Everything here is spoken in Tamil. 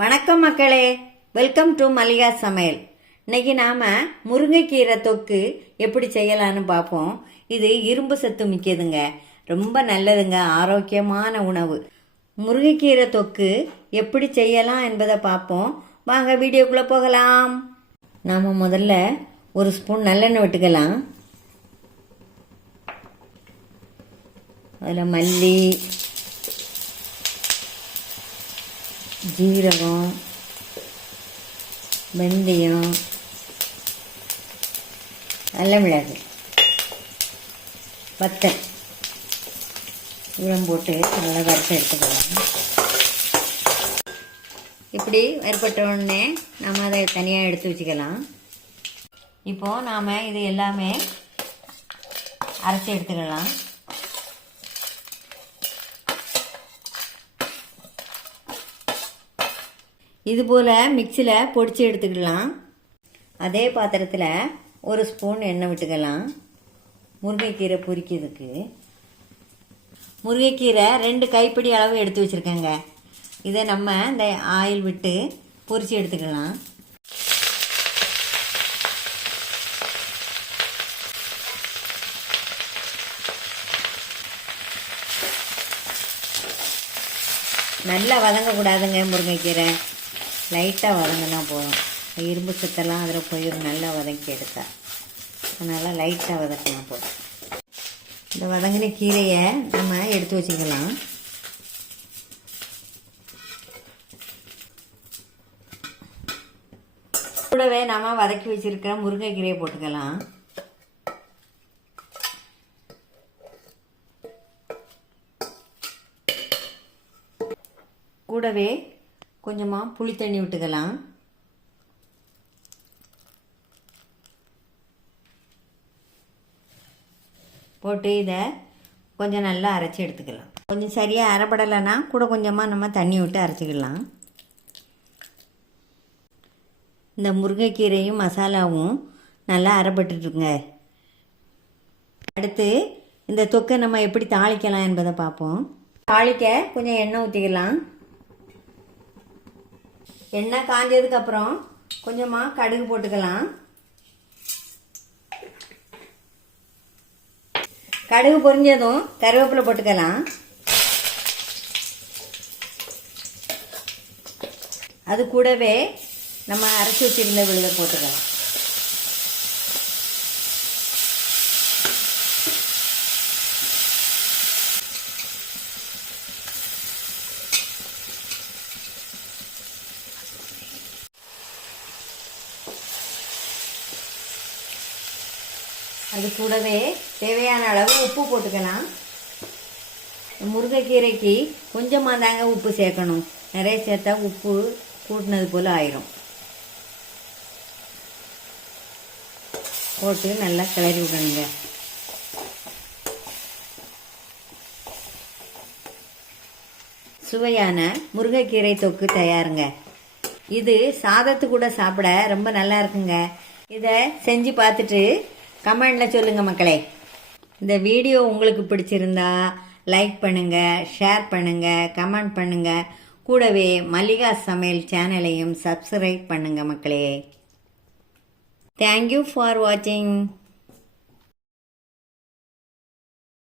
வணக்கம் மக்களே. வெல்கம் டு மல்லிகா சமையல். இன்னைக்கு நாம முருங்கைக்கீரை தொக்கு எப்படி செய்யலாம்னு பார்ப்போம். இது இரும்பு சத்து மிக்கதுங்க. ரொம்ப நல்லதுங்க. ஆரோக்கியமான உணவு. முருங்கைக்கீரை தொக்கு எப்படி செய்யலாம் என்பதை பார்ப்போம். வாங்க வீடியோக்குள்ளே போகலாம். நாம் முதல்ல ஒரு ஸ்பூன் நல்லெண்ணெய் விட்டுக்கலாம். அதில் மல்லி ஜீரகம் வெந்தயம் நல்ல மிளகு வத்தல். உரம் போட்டு நல்லா வறுத்து எடுத்துக்கலாம். இப்படி வறுப்பட்ட உடனே நம்ம அதை தனியாக எடுத்து வச்சுக்கலாம். இப்போது நாம் இது எல்லாமே அரைச்சி எடுத்துக்கலாம். இது போல் மிக்சியில் பொடிச்சு எடுத்துக்கலாம். அதே பாத்திரத்தில் ஒரு ஸ்பூன் எண்ணெய் விட்டுக்கலாம். முருங்கைக்கீரை பொரிக்கிறதுக்கு முருங்கைக்கீரை ரெண்டு கைப்பிடி அளவு எடுத்து வச்சுருக்கேங்க. இதை நம்ம இந்த ஆயில் விட்டு பொரிச்சு எடுத்துக்கலாம். நல்லா வதங்கக்கூடாதுங்க முருங்கைக்கீரை. லைட்டாக வதங்கினா போதும். இரும்பு சத்தெல்லாம் அதில் போய் நல்லா வதக்கி எடுத்தா. அதனால் லைட்டாக வதக்கினா போதும். இந்த வதங்கின கீரையை நம்ம எடுத்து வச்சுக்கலாம். கூடவே நாம் வதக்கி வச்சுருக்கிற முருங்கைக்கீரையை போட்டுக்கலாம். கூடவே கொஞ்சமாக புளி தண்ணி விட்டுக்கலாம். போட்டு இதை கொஞ்சம் நல்லா அரைச்சி எடுத்துக்கலாம். கொஞ்சம் சரியாக அரைப்படலைன்னா கூட கொஞ்சமாக நம்ம தண்ணி விட்டு அரைச்சிக்கலாம். இந்த முருங்கைக்கீரையும் மசாலாவும் நல்லா அரைப்பட்டுருங்க அடுத்து இந்த தொக்கை நம்ம எப்படி தாளிக்கலாம் என்பதை பார்ப்போம். தாளிக்க கொஞ்சம் எண்ணெய் ஊற்றிக்கலாம் எண்ணெய் காஞ்சதுக்கு அப்புறம் கொஞ்சமாக கடுகு போட்டுக்கலாம். கடுகு பொரிஞ்சதும் கருவேப்பிலை போட்டுக்கலாம். அது கூடவே நம்ம அரைச்சி வச்சிருந்த விழுத போட்டுக்கலாம். அது கூடவே தேவையான அளவு உப்பு போட்டுக்கலாம். முருங்கைக்கீரைக்கு கொஞ்சமாக தாங்க உப்பு சேர்க்கணும். நிறைய சேர்த்தா உப்பு கூட்டினது போல் ஆயிரும். போட்டு நல்லா கிளறி விடணுங்க. சுவையான முருங்கைக்கீரை தொக்கு தயாருங்க. இது சாதத்து கூட சாப்பிட ரொம்ப நல்லா இருக்குங்க. இதை செஞ்சு பார்த்துட்டு கமெண்டில் சொல்லுங்கள் மக்களே. இந்த வீடியோ உங்களுக்கு பிடிச்சிருந்தா லைக் பண்ணுங்கள் ஷேர் பண்ணுங்கள் கமெண்ட் பண்ணுங்கள் கூடவே மல்லிகா சமையல் சேனலையும் சப்ஸ்கிரைப் பண்ணுங்கள் மக்களே. தேங்க்யூ ஃபார் வாட்சிங்